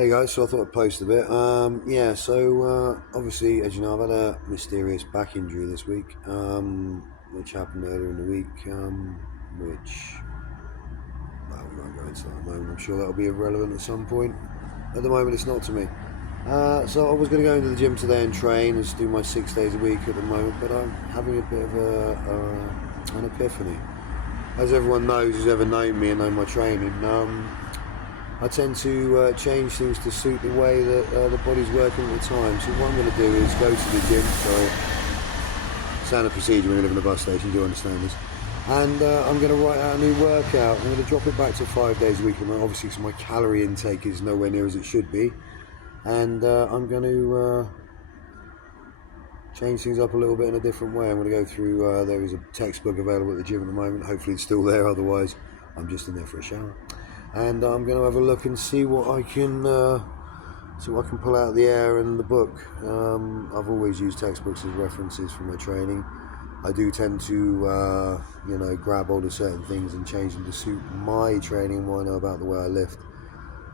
Hey guys, so I thought I'd post a bit. Obviously, as you know, I've had a mysterious back injury this week, which happened earlier in the week, which, well, we won't go into that at the moment. I'm sure that'll be irrelevant at some point. At the moment, it's not to me. So I was going to go into the gym today and train and just do my 6 days a week at the moment, but I'm having a bit of an epiphany. As everyone knows who's ever known me and known my training, I tend to change things to suit the way that the body's working at the time. So what I'm going to do is go to the gym. Sorry, standard procedure when you live in a bus station, you do understand this. And I'm going to write out a new workout. I'm going to drop it back to 5 days a week. And obviously, because my calorie intake is nowhere near as it should be. And I'm going to change things up a little bit in a different way. I'm going to go through, there is a textbook available at the gym at the moment. Hopefully it's still there, otherwise I'm just in there for a shower. And I'm going to have a look and see what I can pull out of the air in the book. I've always used textbooks as references for my training. I do tend to, grab hold of certain things and change them to suit my training, what I know about the way I lift.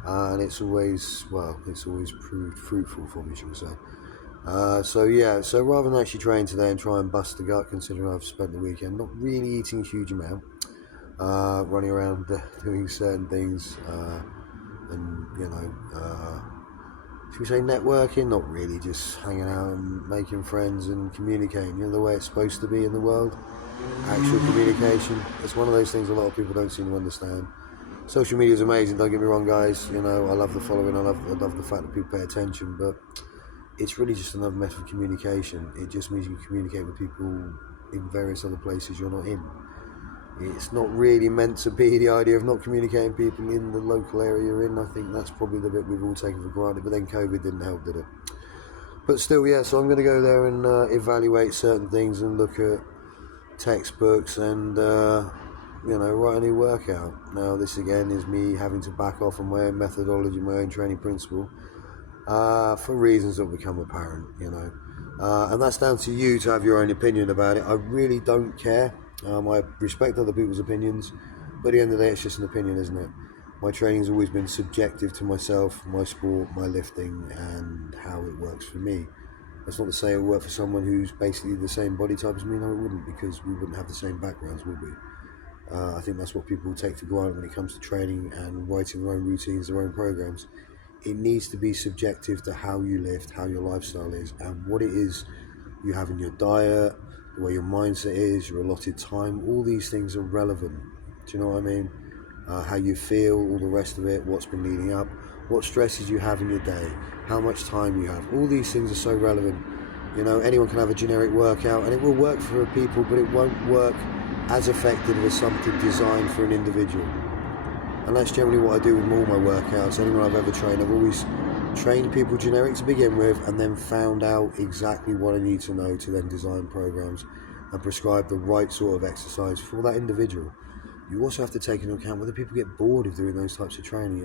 And it's always proved fruitful for me, shall we say. So rather than actually train today and try and bust the gut, considering I've spent the weekend not really eating a huge amount, running around doing certain things, should we say networking? Not really, just hanging out and making friends and communicating, the way it's supposed to be in the world. Actual communication. It's one of those things a lot of people don't seem to understand. Social media is amazing, don't get me wrong guys, I love the following, I love the fact that people pay attention, but it's really just another method of communication. It just means you can communicate with people in various other places you're not in. It's not really meant to be the idea of not communicating people in the local area you're in. I think that's probably the bit we've all taken for granted, but then COVID didn't help, did it? But still, so I'm going to go there and evaluate certain things and look at textbooks and write a new workout. Now this again is me having to back off on my own methodology, my own training principle, for reasons that become apparent, and that's down to you to have your own opinion about it. I really don't care. I respect other people's opinions, but at the end of the day, it's just an opinion, isn't it? My training's always been subjective to myself, my sport, my lifting, and how it works for me. That's not to say it will work for someone who's basically the same body type as me. No, it wouldn't, because we wouldn't have the same backgrounds, would we? I think that's what people take for granted when it comes to training and writing their own routines, their own programs. It needs to be subjective to how you lift, how your lifestyle is, and what it is you have in your diet, the way your mindset is, your allotted time. All these things are relevant. Do you know what I mean? How you feel, all the rest of it, what's been leading up, what stresses you have in your day, how much time you have. All these things are so relevant. Anyone can have a generic workout and it will work for people, but it won't work as effective as something designed for an individual. And that's generally what I do with all my workouts. Anyone I've ever trained, I've always trained people generic to begin with and then found out exactly what I need to know to then design programs and prescribe the right sort of exercise for that individual. You also have to take into account whether people get bored of doing those types of training.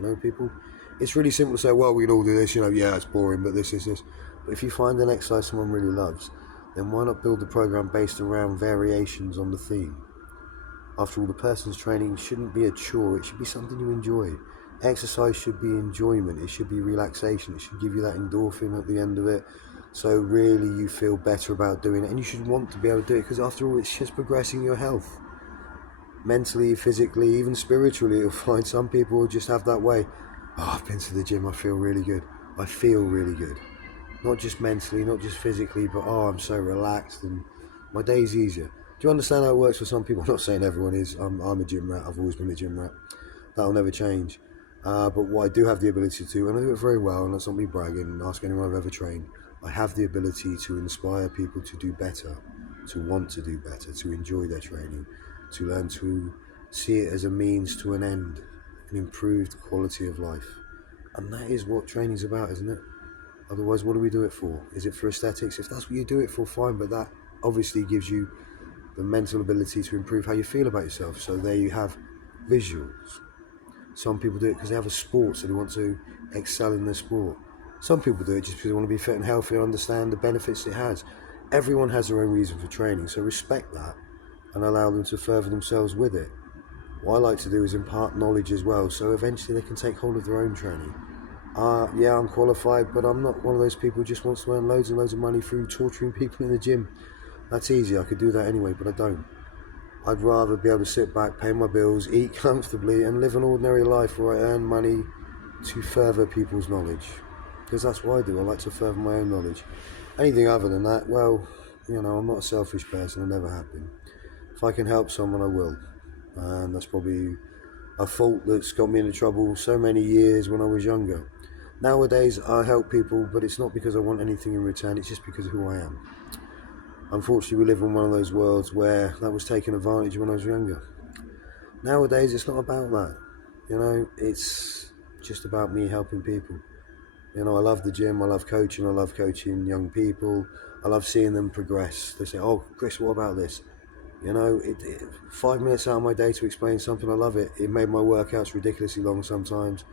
It's really simple to say, well, we can all do this, it's boring, but this. But if you find an exercise someone really loves, then why not build a program based around variations on the theme? After all, the person's training shouldn't be a chore, it should be something you enjoy. Exercise should be enjoyment, it should be relaxation, it should give you that endorphin at the end of it, so really you feel better about doing it, and you should want to be able to do it, because after all, it's just progressing your health. Mentally, physically, even spiritually. You'll find some people will just have that way. I've been to the gym, I feel really good. I feel really good. Not just mentally, not just physically, but I'm so relaxed and my day's easier. Do you understand how it works for some people? I'm not saying everyone is. I'm a gym rat. I've always been a gym rat. That'll never change. But what I do have the ability to, and I do it very well, and that's not me bragging, and ask anyone I've ever trained, I have the ability to inspire people to do better, to want to do better, to enjoy their training, to learn to see it as a means to an end, an improved quality of life. And that is what training's about, isn't it? Otherwise, what do we do it for? Is it for aesthetics? If that's what you do it for, fine, but that obviously gives you the mental ability to improve how you feel about yourself. So there you have visuals. Some people do it because they have a sport, so they want to excel in their sport. Some people do it just because they want to be fit and healthy and understand the benefits it has. Everyone has their own reason for training, so respect that and allow them to further themselves with it. What I like to do is impart knowledge as well, so eventually they can take hold of their own training. Yeah, I'm qualified, but I'm not one of those people who just wants to earn loads and loads of money through torturing people in the gym. That's easy, I could do that anyway, but I don't. I'd rather be able to sit back, pay my bills, eat comfortably, and live an ordinary life where I earn money to further people's knowledge. Because that's what I do, I like to further my own knowledge. Anything other than that, well, I'm not a selfish person, I never have been. If I can help someone, I will. And that's probably a fault that's got me into trouble so many years when I was younger. Nowadays, I help people, but it's not because I want anything in return, it's just because of who I am. Unfortunately, we live in one of those worlds where that was taken advantage when I was younger. Nowadays, it's not about that. It's just about me helping people. I love the gym, I love coaching young people. I love seeing them progress. They say, oh, Chris, what about this? 5 minutes out of my day to explain something, I love it. It made my workouts ridiculously long sometimes.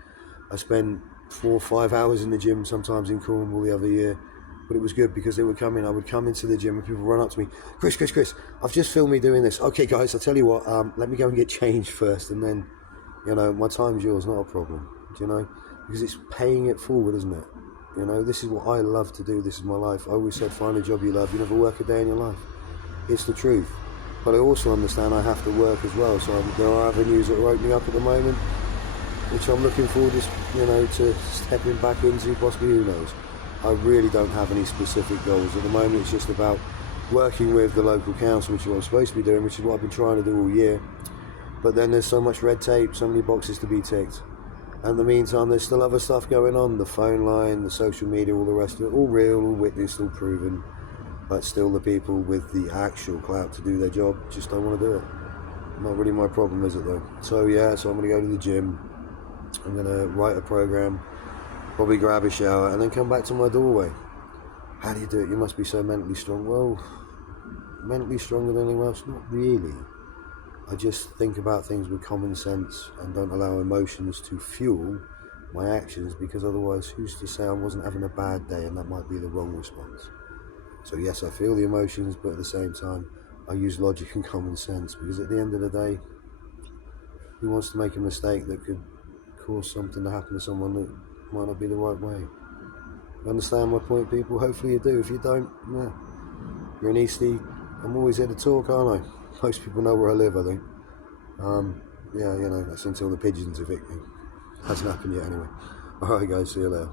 I spent 4 or 5 hours in the gym sometimes in Cornwall the other year, but it was good because they would come in. I would come into the gym and people would run up to me, Chris, I've just filmed me doing this. Okay guys, I'll tell you what, let me go and get changed first, and then my time's yours, not a problem. Because it's paying it forward, isn't it? This is what I love to do. This is my life. I always said, find a job you love, you never work a day in your life. It's the truth. But I also understand I have to work as well, so there are avenues that are opening up at the moment, which I'm looking forward to stepping back into, possibly, who knows. I really don't have any specific goals. At the moment, it's just about working with the local council, which is what I'm supposed to be doing, which is what I've been trying to do all year. But then there's so much red tape, so many boxes to be ticked. And in the meantime, there's still other stuff going on, the phone line, the social media, all the rest of it, all real, all witnessed, all proven. But still the people with the actual clout to do their job just don't want to do it. Not really my problem, is it though? So I'm going to go to the gym. I'm going to write a program, probably grab a shower, and then come back to my doorway. How do you do it? You must be so mentally strong. Well, mentally stronger than anyone else? Not really. I just think about things with common sense and don't allow emotions to fuel my actions, because otherwise who's to say I wasn't having a bad day and that might be the wrong response. So yes, I feel the emotions, but at the same time I use logic and common sense, because at the end of the day, who wants to make a mistake that could cause something to happen to someone that might not be the right way? You understand my point, people? Hopefully you do. If you don't, yeah, you're an Eastie. I'm always here to talk, aren't I? Most people know where I live, I think. That's until the pigeons evict me. Hasn't happened yet anyway. Alright guys, see you later.